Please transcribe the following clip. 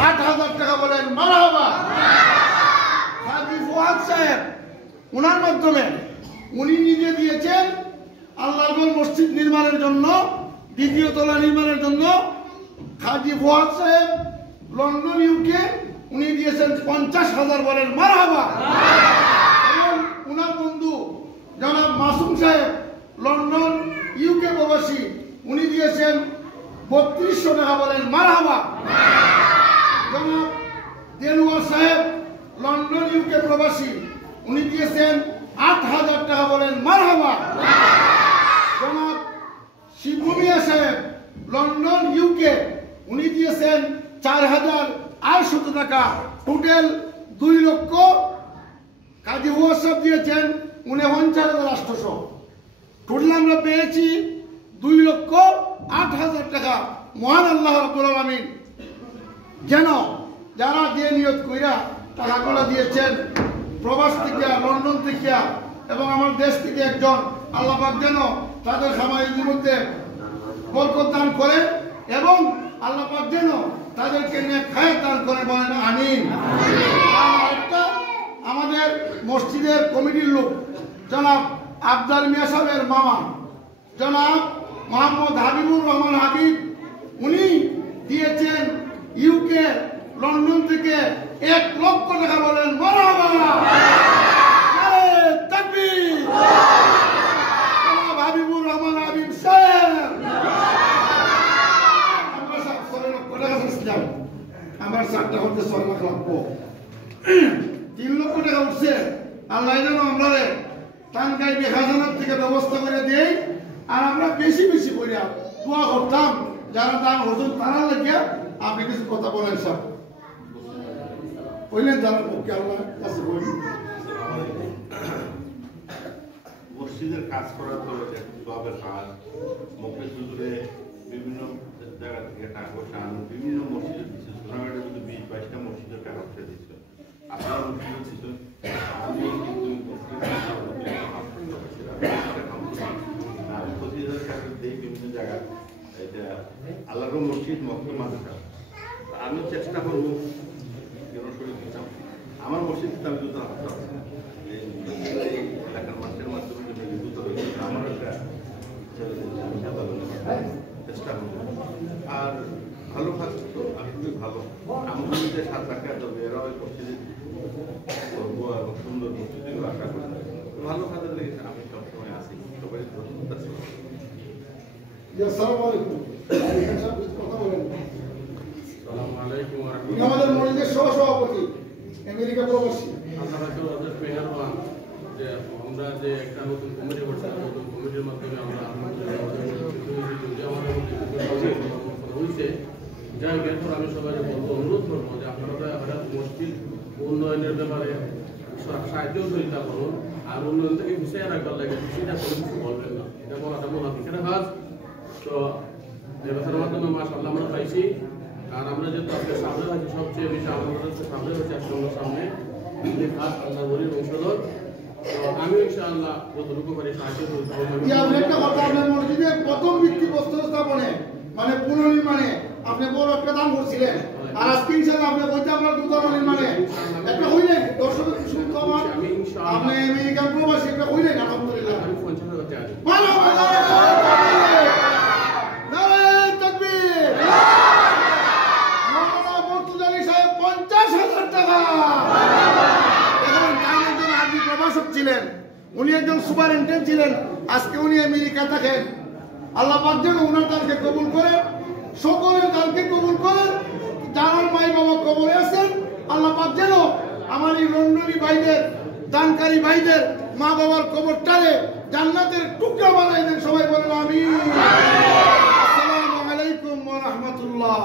8,000 টাকা বলেন মারহাবা। হাজী ফুয়াদ সাহেব ওনার মাধ্যমে উনি নিজে দিয়েছেন আল্লাহর ঘর মসজিদ নির্মাণের জন্য, দ্বিতীয় তলা নির্মাণের জন্য। হাজী ফুয়াদ সাহেব লন্ডন ইউকে উনি দিয়েছেন 50,000 বলেন মারহাবা। এবং ওনার বন্ধু জনাব মাসুম সাহেব লন্ডন ইউকে প্রবাসী উনি দিয়েছেন 3200 টাকা বলেন মারহাবা। জনাব দেলওয়ার সাহেব লন্ডন ইউকে প্রবাসী উনি দিয়েছেন 8,000 টাকা বলেন মারহাবা। জনাব শিবমিয়া সাহেব লন্ডন ইউকে উনি দিয়েছেন 4,800 টাকা, টোটাল 2 লক্ষ। কাজী ফুয়াদ সাহেব দিয়েছেন 49,800। টোটাল আমরা পেয়েছি 2,08,000 টাকা। মহান আল্লাহ রাব্বুল আলামিন যেন যারা দিয়ে নিয়ত কইরা টাকাগুলো দিয়েছেন প্রবাস থেকে, লন্ডন থেকে এবং আমার দেশ থেকে একজন, আল্লাহ পাক যেন তাদের খামারিদের মধ্যে বরকত দান করে এবং আল্লাহ পাক যেন তাদেরকে নেক হায়াত দান করে বলেন আমিন। আরেকটা আমাদের মসজিদের কমিটির লোক জনাব আফজাল মিয়া সাহেবের মামা জনাব মোহাম্মদ হাবিবুর রহমান হাবিব উনি দিয়েছেন ইউকে লন্ডন থেকে 1 লক্ষ টাকা বলেন মারহাবা। নারে তাকবীর। জনাব হাবিবুর রহমান হাবিব সাহেব আমরা সব 6 লক্ষ টাকা দিয়েছিলাম, আমার 7টা হতে 6 লাখ লাগবো, 3 লক্ষ টাকা উঠছে। আল্লাহ যেন আমরা টানকাই খাজানার থেকে ব্যবস্থা করে দেই। আর আমরা বেশি বেশি করে দোয়া করতাম যারা দান হজুর তারা লাগিয়া। আপনি কিছু কথা বলেন সব বললেন যারা পক্ষে আল্লাহর কাছে বলি। মসজিদের কাজ করার পরে সবের কাজ মুখে সুদূরে বিভিন্ন জায়গা থেকে টাকা পয়সা আনো, বিভিন্ন মসজিদের দিচ্ছে। সোনাঘাটে যদি 20-22টা মসজিদের টাকা পয়সা দিচ্ছে, আপনারা মসজিদে দিচ্ছে। আমি কিন্তু 25,000 টাকা দিই বিভিন্ন জায়গায়। এটা আল্লাহর মসজিদ মক্কা মাদ্রাসা। আমি চেষ্টা করবো কেন শরীর দিতাম আমার মসজিদ আমি দুটো এলাকার মানুষের মাধ্যমে দুটো আমার একটা চেষ্টা করবো। আর ভালো কাজ তো আমি খুবই ভালো। আমি যে 7 টাকা দেবো এরাও ওই মসজিদে করবো এবং সুন্দর মসজিদগুলো আশা করি ভালো কাজের লেগেছে। আমি সবসময় আসি, সবাই ধন্যবাদ আছি। আমাদের মসজিদের সভাপতি আমেরিকা প্রবাসী আমরা যে একটা নতুন কমিটি করছি, নতুন কমিটির মাধ্যমে আমরা হয়েছে। যাই হোক, এরপর আমি সবাই বলবো, অনুরোধ করবো যে আপনারা মসজিদ উন্নয়নের ব্যাপারে সাহায্য সহযোগিতা করুন। আর উন্নয়ন থেকে গুছিয়ে রাখবার লাগে সেটা কোনো কিছু বলবেন না, এটা বলাটা মুনাফিকের কাজ। তো ব্যবসার মাধ্যমে মাশাআল্লাহ আমরা পাইছি। আর আমরা যেহেতু আজকে সামনে আছি, সবচেয়ে বেশি আমাদের সামনে হচ্ছে একসঙ্গে সামনে খাস আল্লাহ বলির বংশধর। তো আমি ইনশাআল্লাহ যতটুকু পারি সাহায্য করতে পারবো। একটা কথা, আপনার মসজিদের প্রথম ভিত্তিপ্রস্তর স্থাপনে মানে পুনর্নির্মাণে আপনি বড় একটা দান করছিলেন। আর আজকে ইনশাআল্লাহ আপনি বলতে আমরা দুতলা নির্মাণে একটা হইলেন দর্শকের শুনতে আমার আপনি আমেরিকান প্রবাসী একটা হইলেন আলহামদুলিল্লাহ। আমি 50,000 টাকা দিই। ছিলেন উনি একজন সুপারিনটেন্ডেন্ট ছিলেন, আজকে উনি আমেরিকা থাকেন। আল্লাহ পাক যেন ওনার দানকে কবুল করেন, সকলের দানকে কবুল করেন। যারা মাই বাবা কবরে আছেন আল্লাহ পাক যেন আমার এই লন্ডনী ভাইদের, দানকারী ভাইদের মা বাবার কবরটারে জান্নাতের টুকরা বানাই দেন। সবাই বলেন আমিন। আসসালামু আলাইকুম ওয়া রাহমাতুল্লাহ।